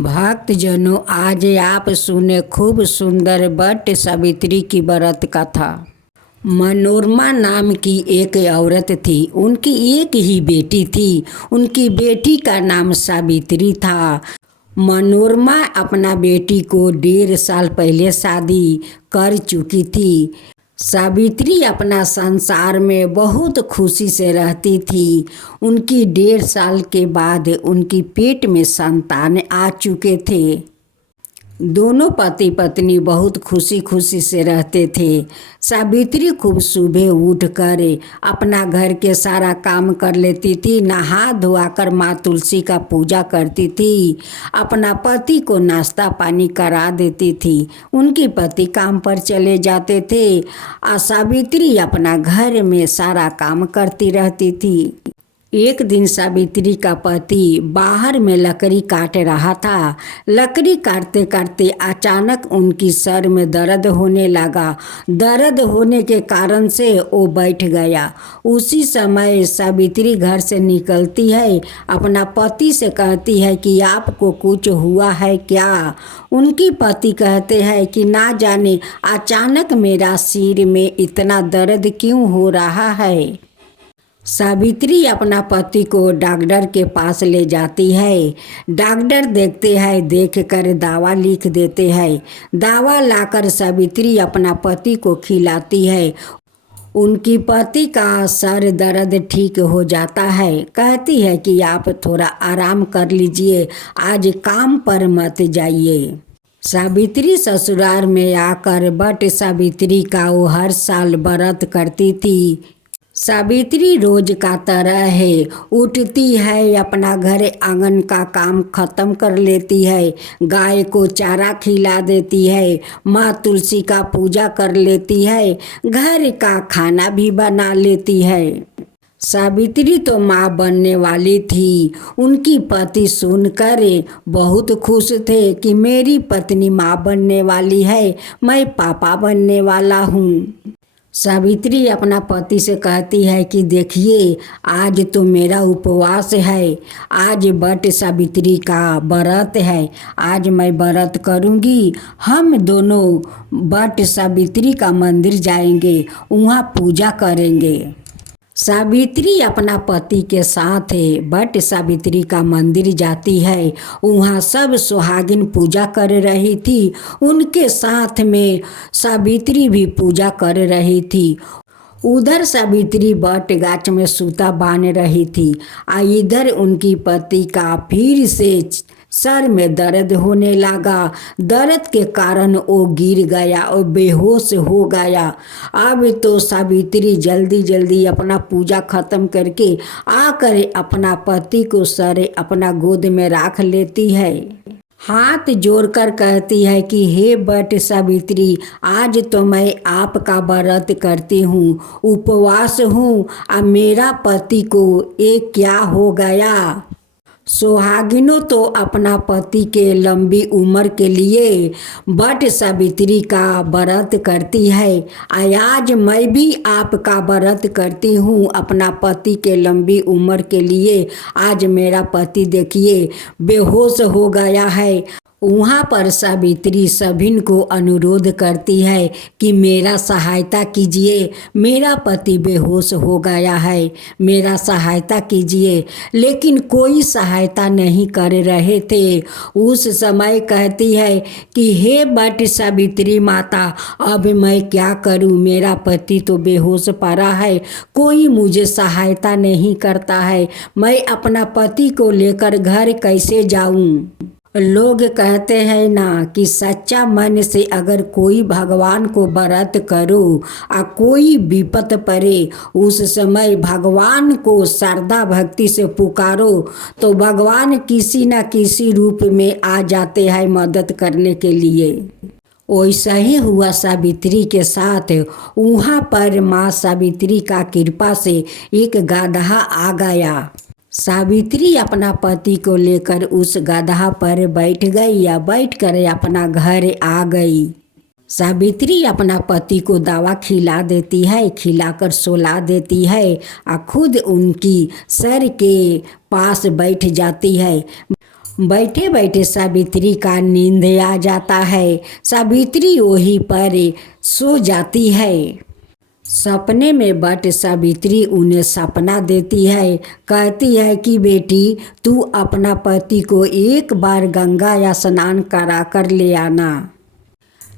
भक्तजनों, आज आप सुने खूब सुंदर वट सावित्री की व्रत कथा। मनोरमा नाम की एक औरत थी। उनकी एक ही बेटी थी। उनकी बेटी का नाम सावित्री था। मनोरमा अपना बेटी को 1.5 साल पहले शादी कर चुकी थी। सावित्री अपना संसार में बहुत खुशी से रहती थी। उनकी 1.5 साल के बाद उनकी पेट में संतान आ चुके थे। दोनों पति पत्नी बहुत खुशी खुशी से रहते थे। सावित्री खूब सुबह उठकर अपना घर के सारा काम कर लेती थी। नहा धोआकर माँ तुलसी का पूजा करती थी। अपना पति को नाश्ता पानी करा देती थी। उनके पति काम पर चले जाते थे और सावित्री अपना घर में सारा काम करती रहती थी। एक दिन सावित्री का पति बाहर में लकड़ी काट रहा था। लकड़ी काटते काटते अचानक उनकी सर में दर्द होने लगा। दर्द होने के कारण से वो बैठ गया। उसी समय सावित्री घर से निकलती है, अपना पति से कहती है कि आपको कुछ हुआ है क्या। उनकी पति कहते हैं कि ना जाने अचानक मेरा सिर में इतना दर्द क्यों हो रहा है। सावित्री अपना पति को डॉक्टर के पास ले जाती है। डॉक्टर देखते हैं, देखकर दवा लिख देते हैं। दवा लाकर सावित्री अपना पति को खिलाती है। उनकी पति का सर दर्द ठीक हो जाता है। कहती है कि आप थोड़ा आराम कर लीजिए, आज काम पर मत जाइए। सावित्री ससुराल में आकर वट सावित्री का वो हर साल व्रत करती थी। सावित्री रोज का तरह है, उठती है, अपना घर आंगन का काम खत्म कर लेती है, गाय को चारा खिला देती है, माँ तुलसी का पूजा कर लेती है, घर का खाना भी बना लेती है। सावित्री तो माँ बनने वाली थी। उनकी पति सुनकर बहुत खुश थे कि मेरी पत्नी माँ बनने वाली है, मैं पापा बनने वाला हूँ। सावित्री अपना पति से कहती है कि देखिए, आज तो मेरा उपवास है, आज वट सावित्री का व्रत है, आज मैं व्रत करूंगी। हम दोनों वट सावित्री का मंदिर जाएंगे, वहाँ पूजा करेंगे। सावित्री अपना पति के साथ वट सावित्री का मंदिर जाती है। वहाँ सब सुहागिन पूजा कर रही थी। उनके साथ में सावित्री भी पूजा कर रही थी। उधर सावित्री वट गाछ में सूता बांध रही थी। इधर उनकी पति का फिर से सर में दर्द होने लगा। दर्द के कारण वो गिर गया और बेहोश हो गया। अब तो सावित्री जल्दी जल्दी अपना पूजा खत्म करके आकर अपना पति को सर अपना गोद में रख लेती है। हाथ जोड़कर कहती है कि हे वट सावित्री, आज तो मैं आपका व्रत करती हूँ, उपवास हूँ, और मेरा पति को ये क्या हो गया। सुहागिनों तो अपना पति के लंबी उम्र के लिए वट सावित्री का व्रत करती है। आज मैं भी आपका व्रत करती हूँ अपना पति के लंबी उम्र के लिए। आज मेरा पति देखिए बेहोश हो गया है। वहाँ पर सावित्री सभी को अनुरोध करती है कि मेरा सहायता कीजिए, मेरा पति बेहोश हो गया है, मेरा सहायता कीजिए। लेकिन कोई सहायता नहीं कर रहे थे। उस समय कहती है कि हे वट सावित्री माता, अब मैं क्या करूं, मेरा पति तो बेहोश पड़ा है, कोई मुझे सहायता नहीं करता है, मैं अपना पति को लेकर घर कैसे जाऊं। लोग कहते हैं ना कि सच्चा मन से अगर कोई भगवान को व्रत करो और कोई विपत पड़े, उस समय भगवान को श्रद्धा भक्ति से पुकारो तो भगवान किसी न किसी रूप में आ जाते हैं मदद करने के लिए। वैसा ही हुआ सावित्री के साथ। वहाँ पर माँ सावित्री का कृपा से एक गधा आ गया। सावित्री अपना पति को लेकर उस गधा पर बैठ गई या बैठकर अपना घर आ गई। सावित्री अपना पति को दवा खिला देती है, खिलाकर सुला देती है और खुद उनकी सर के पास बैठ जाती है। बैठे बैठे सावित्री का नींद आ जाता है। सावित्री वहीं पर सो जाती है। सपने में बट सावित्री उन्हें सपना देती है। कहती है कि बेटी, तू अपना पति को एक बार गंगा या स्नान करा कर ले आना।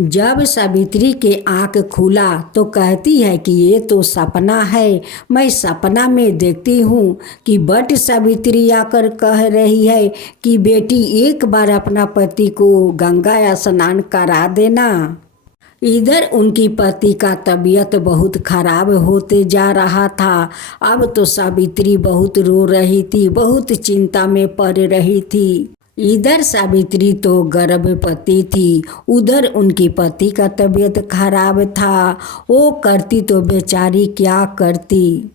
जब सावित्री के आँख खुला तो कहती है कि ये तो सपना है। मैं सपना में देखती हूँ कि बट सावित्री आकर कह रही है कि बेटी, एक बार अपना पति को गंगा या स्नान करा देना। इधर उनकी पति का तबीयत बहुत खराब होते जा रहा था। अब तो सावित्री बहुत रो रही थी, बहुत चिंता में पड़ रही थी। इधर सावित्री तो गर्भवती थी, उधर उनकी पति का तबीयत खराब था। वो करती तो बेचारी क्या करती।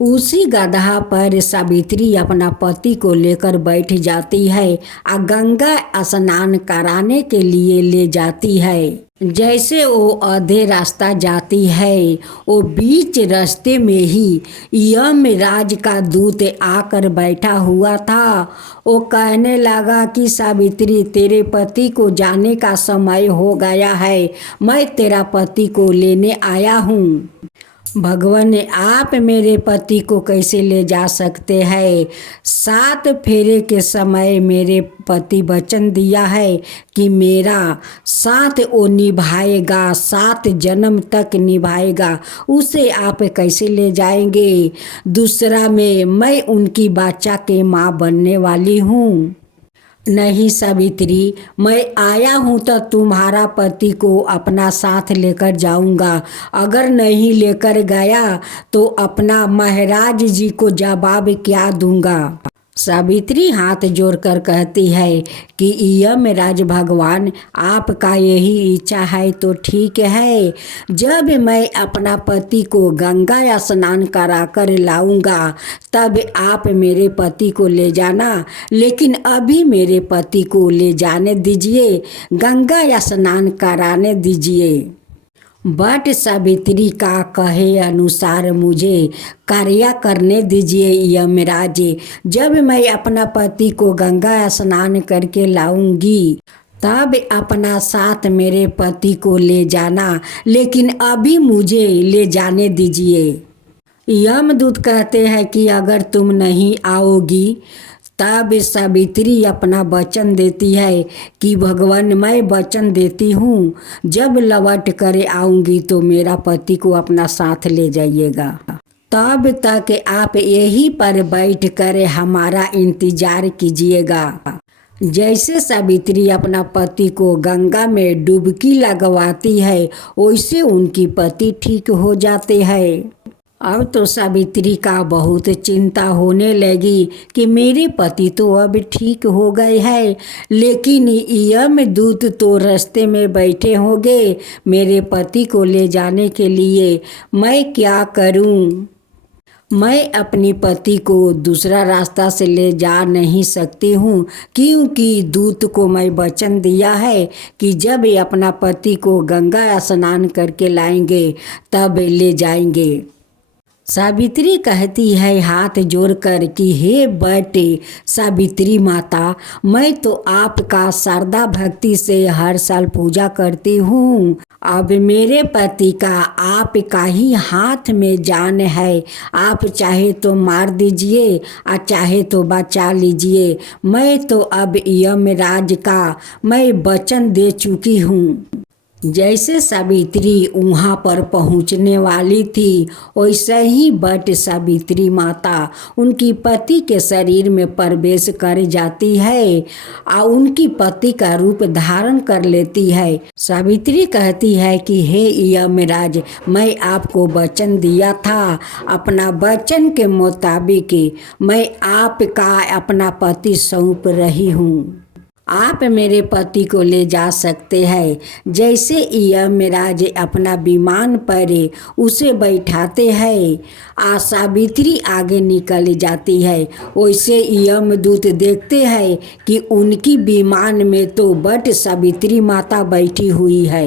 उसी गदहा पर सावित्री अपना पति को लेकर बैठ जाती है और गंगा स्नान कराने के लिए ले जाती है। जैसे वो आधे रास्ता जाती है, वो बीच रास्ते में ही यमराज का दूत आकर बैठा हुआ था। वो कहने लगा कि सावित्री, तेरे पति को जाने का समय हो गया है, मैं तेरा पति को लेने आया हूँ। भगवान, आप मेरे पति को कैसे ले जा सकते हैं? 7 फेरे के समय मेरे पति वचन दिया है कि मेरा साथ वो निभाएगा, 7 जन्म तक निभाएगा। उसे आप कैसे ले जाएंगे? दूसरा में मैं उनकी बच्चा के माँ बनने वाली हूँ। नहीं सावित्री, मैं आया हूँ तो तुम्हारा पति को अपना साथ लेकर जाऊँगा। अगर नहीं लेकर गया तो अपना महाराज जी को जवाब क्या दूँगा। सावित्री हाथ जोड़कर कहती है कि यमराज भगवान, आपका यही इच्छा है तो ठीक है। जब मैं अपना पति को गंगा स्नान करा कर लाऊंगा तब आप मेरे पति को ले जाना, लेकिन अभी मेरे पति को ले जाने दीजिए, गंगा स्नान कराने दीजिए। बट सावित्री का कहे अनुसार मुझे कार्य करने दीजिए यमराज। जब मैं अपना पति को गंगा स्नान करके लाऊंगी तब अपना साथ मेरे पति को ले जाना, लेकिन अभी मुझे ले जाने दीजिए। यमदूत कहते हैं कि अगर तुम नहीं आओगी तब सावित्री अपना वचन देती है कि भगवान, मैं वचन देती हूँ, जब लौट कर आऊँगी तो मेरा पति को अपना साथ ले जाइएगा। तब तक आप यहीं पर बैठ कर हमारा इंतजार कीजिएगा। जैसे सावित्री अपना पति को गंगा में डुबकी लगवाती है, वैसे उनकी पति ठीक हो जाते हैं। अब तो सावित्री का बहुत चिंता होने लगी कि मेरे पति तो अब ठीक हो गए हैं, लेकिन यमदूत तो रास्ते में बैठे होंगे मेरे पति को ले जाने के लिए। मैं क्या करूं? मैं अपनी पति को दूसरा रास्ता से ले जा नहीं सकती हूँ, क्योंकि दूत को मैं वचन दिया है कि जब अपना पति को गंगा स्नान करके लाएंगे तब ले जाएंगे। सावित्री कहती है हाथ जोड़कर कि हे बेटे सावित्री माता, मैं तो आपका श्रद्धा भक्ति से हर साल पूजा करती हूँ। अब मेरे पति का आपका ही हाथ में जान है, आप चाहे तो मार दीजिए और चाहे तो बचा लीजिए। मैं तो अब यमराज का मैं वचन दे चुकी हूँ। जैसे सावित्री वहाँ पर पहुँचने वाली थी, वैसे ही बट सावित्री माता उनकी पति के शरीर में प्रवेश कर जाती है और उनकी पति का रूप धारण कर लेती है। सावित्री कहती है कि हे यमराज, मैं आपको वचन दिया था, अपना वचन के मुताबिक मैं आपका अपना पति सौंप रही हूँ। आप मेरे पति को ले जा सकते हैं। जैसे यमराज अपना विमान पर उसे बैठाते हैं और सावित्री आगे निकल जाती है, वैसे यमदूत देखते हैं कि उनकी विमान में तो बट सावित्री माता बैठी हुई है।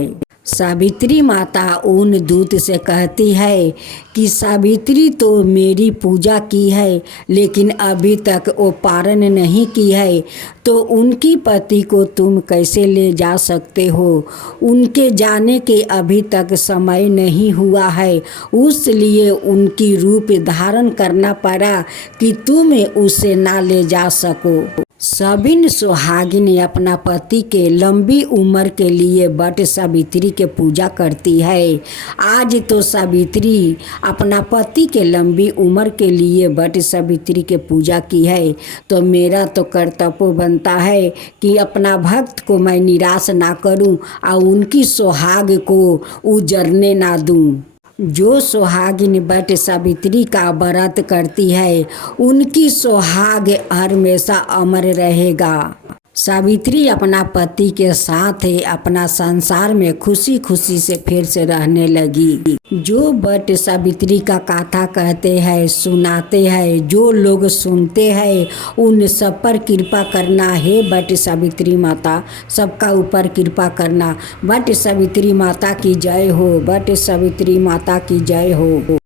सावित्री माता उन दूत से कहती है कि सावित्री तो मेरी पूजा की है, लेकिन अभी तक वो पारण नहीं की है, तो उनकी पति को तुम कैसे ले जा सकते हो? उनके जाने के अभी तक समय नहीं हुआ है, इसलिए उनकी रूप धारण करना पड़ा कि तुम उसे ना ले जा सको। सबिन सुहागिन अपना पति के लंबी उम्र के लिए बट सावित्री के पूजा करती है। आज तो सावित्री अपना पति के लंबी उम्र के लिए बट सावित्री के पूजा की है, तो मेरा तो कर्तव्य बनता है कि अपना भक्त को मैं निराश ना करूं और उनकी सुहाग को उजरने ना दूं। जो सुहागिन बट सावित्री का व्रत करती है, उनकी सुहाग हमेशा अमर रहेगा। सावित्री अपना पति के साथ अपना संसार में खुशी खुशी से फिर से रहने लगी। जो बट सावित्री का कथा कहते हैं, सुनाते हैं, जो लोग सुनते हैं, उन सब पर कृपा करना है बट सावित्री माता, सबका ऊपर कृपा करना। बट सावित्री माता की जय हो, बट सावित्री माता की जय हो।